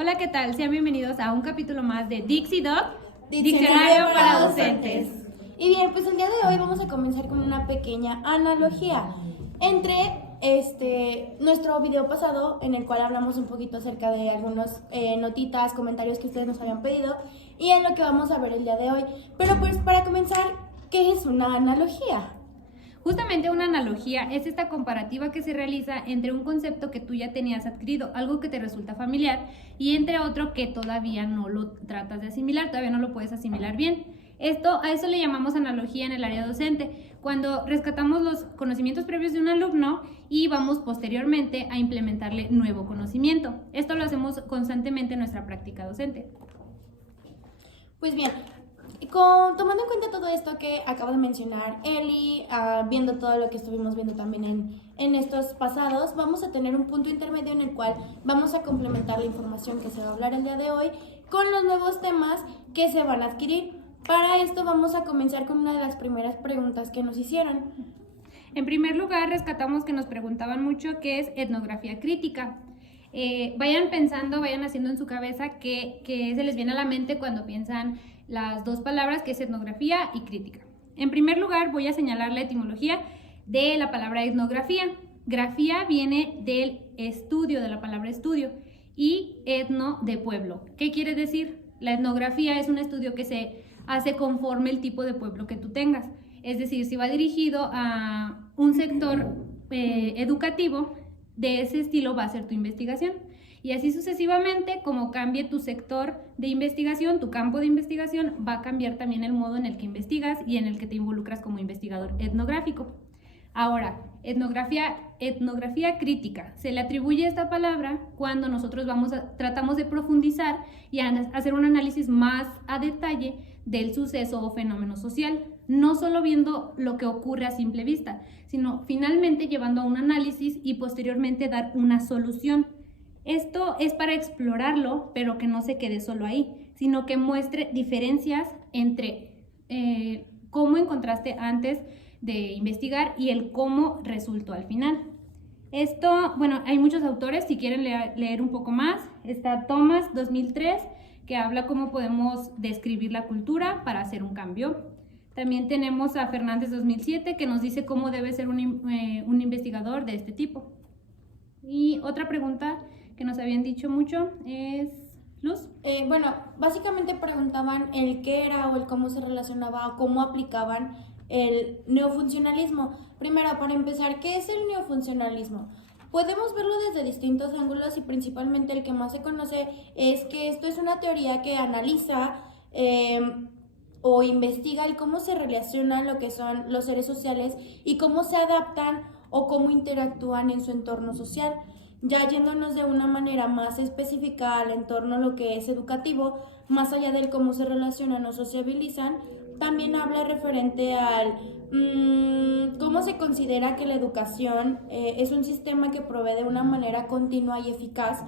Hola, ¿qué tal? Sean bienvenidos a un capítulo más de Dixie Dog, Diccionario para docentes. Y bien, pues el día de hoy vamos a comenzar con una pequeña analogía entre nuestro video pasado, en el cual hablamos un poquito acerca de algunas notitas, comentarios que ustedes nos habían pedido, y en lo que vamos a ver el día de hoy. Pero pues para comenzar, ¿qué es una analogía? Justamente una analogía es esta comparativa que se realiza entre un concepto que tú ya tenías adquirido, algo que te resulta familiar, y entre otro que todavía no lo tratas de asimilar, todavía no lo puedes asimilar bien. A eso le llamamos analogía en el área docente, cuando rescatamos los conocimientos previos de un alumno y vamos posteriormente a implementarle nuevo conocimiento. Esto lo hacemos constantemente en nuestra práctica docente. Pues bien, tomando en cuenta todo esto que acabo de mencionar Eli, viendo todo lo que estuvimos viendo también en estos pasados, vamos a tener un punto intermedio en el cual vamos a complementar la información que se va a hablar el día de hoy con los nuevos temas que se van a adquirir. Para esto vamos a comenzar con una de las primeras preguntas que nos hicieron. En primer lugar, rescatamos que nos preguntaban mucho qué es etnografía crítica. Vayan pensando, vayan haciendo en su cabeza qué se les viene a la mente cuando piensan las dos palabras que es etnografía y crítica. En primer lugar, voy a señalar la etimología de la palabra etnografía. Grafía viene del estudio, de la palabra estudio, y etno de pueblo. ¿Qué quiere decir? La etnografía es un estudio que se hace conforme el tipo de pueblo que tú tengas. Es decir, si va dirigido a un sector educativo, de ese estilo va a ser tu investigación. Y así sucesivamente, como cambie tu sector de investigación, tu campo de investigación, va a cambiar también el modo en el que investigas y en el que te involucras como investigador etnográfico. Ahora, etnografía crítica. Se le atribuye esta palabra cuando nosotros tratamos de profundizar y hacer un análisis más a detalle del suceso o fenómeno social, no solo viendo lo que ocurre a simple vista, sino finalmente llevando a un análisis y posteriormente dar una solución. Esto es para explorarlo, pero que no se quede solo ahí, sino que muestre diferencias entre cómo encontraste antes de investigar y el cómo resultó al final. Hay muchos autores, si quieren leer un poco más, está Thomas 2003, que habla cómo podemos describir la cultura para hacer un cambio. También tenemos a Fernández 2007, que nos dice cómo debe ser un investigador de este tipo. Y otra pregunta que nos habían dicho mucho es... Luz. Básicamente preguntaban el qué era o el cómo se relacionaba o cómo aplicaban el neofuncionalismo. Primero, para empezar, ¿qué es el neofuncionalismo? Podemos verlo desde distintos ángulos y principalmente el que más se conoce es que esto es una teoría que analiza o investiga el cómo se relacionan lo que son los seres sociales y cómo se adaptan o cómo interactúan en su entorno social. Ya yéndonos de una manera más específica al entorno lo que es educativo, más allá del cómo se relacionan o sociabilizan, también habla referente al cómo se considera que la educación es un sistema que provee de una manera continua y eficaz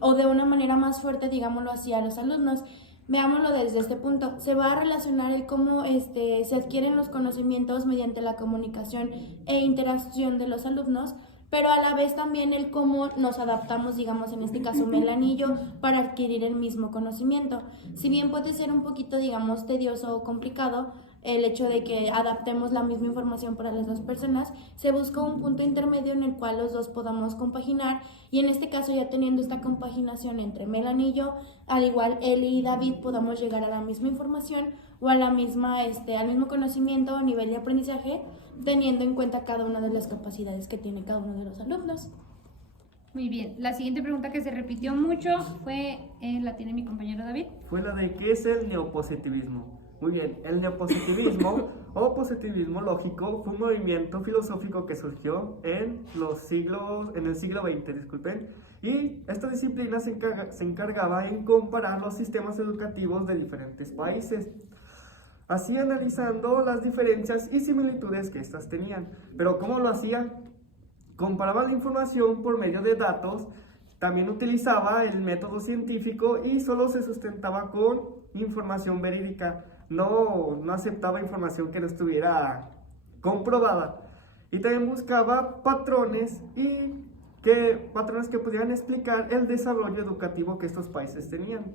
o de una manera más fuerte, digámoslo así, a los alumnos. Veámoslo desde este punto. Se va a relacionar el cómo se adquieren los conocimientos mediante la comunicación e interacción de los alumnos, pero a la vez también el cómo nos adaptamos, digamos en este caso Melanie y yo, para adquirir el mismo conocimiento. Si bien puede ser un poquito, digamos, tedioso o complicado el hecho de que adaptemos la misma información para las dos personas, se busca un punto intermedio en el cual los dos podamos compaginar, y en este caso ya teniendo esta compaginación entre Melanie y yo, al igual Eli y David, podamos llegar a la misma información o a la misma, al mismo conocimiento o nivel de aprendizaje, teniendo en cuenta cada una de las capacidades que tiene cada uno de los alumnos. Muy bien, la siguiente pregunta que se repitió mucho la tiene mi compañero David. Fue la de ¿qué es el neopositivismo? Muy bien, el neopositivismo o positivismo lógico fue un movimiento filosófico que surgió en el siglo XX, disculpen, y esta disciplina se encargaba en comparar los sistemas educativos de diferentes países, así analizando las diferencias y similitudes que éstas tenían. Pero ¿cómo lo hacía? Comparaba la información por medio de datos, también utilizaba el método científico y solo se sustentaba con información verídica, no aceptaba información que no estuviera comprobada. Y también buscaba patrones y patrones que pudieran explicar el desarrollo educativo que estos países tenían.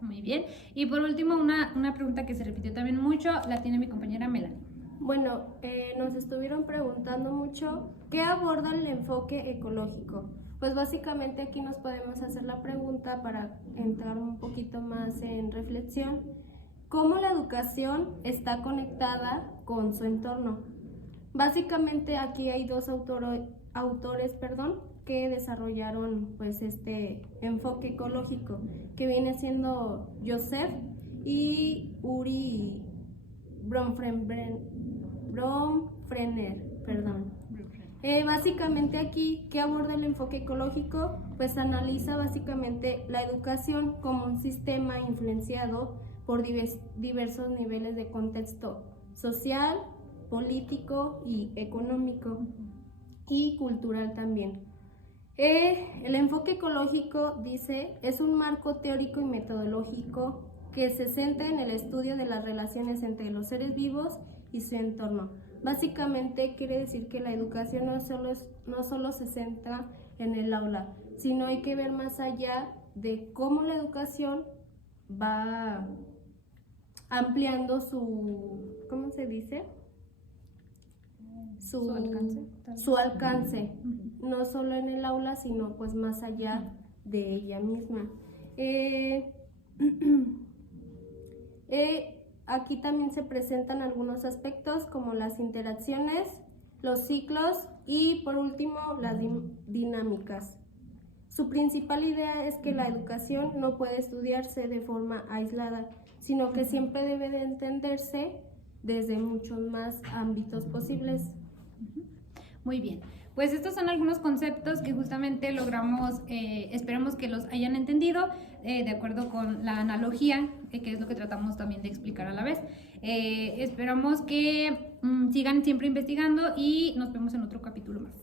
Muy bien. Y por último, una pregunta que se repitió también mucho, la tiene mi compañera Melanie. Bueno, nos estuvieron preguntando mucho qué aborda el enfoque ecológico. Pues básicamente aquí nos podemos hacer la pregunta para entrar un poquito más en reflexión. ¿Cómo la educación está conectada con su entorno? Básicamente aquí hay dos autores, que desarrollaron pues este enfoque ecológico, que viene siendo Joseph y Uri Bronfenbrenner, perdón. Básicamente aquí, ¿qué aborda el enfoque ecológico? Pues analiza básicamente la educación como un sistema influenciado por diversos niveles de contexto social, político y económico y cultural también. El enfoque ecológico, dice, es un marco teórico y metodológico que se centra en el estudio de las relaciones entre los seres vivos y su entorno. Básicamente quiere decir que la educación no solo se centra en el aula, sino hay que ver más allá de cómo la educación va ampliando su, ¿cómo se dice? Su alcance, no solo en el aula, sino pues más allá de ella misma. Aquí también se presentan algunos aspectos como las interacciones, los ciclos y por último las dinámicas. Su principal idea es que la educación no puede estudiarse de forma aislada, sino que siempre debe de entenderse desde muchos más ámbitos posibles. Muy bien, pues estos son algunos conceptos que justamente logramos, esperamos que los hayan entendido de acuerdo con la analogía, que es lo que tratamos también de explicar a la vez. Esperamos que sigan siempre investigando y nos vemos en otro capítulo más.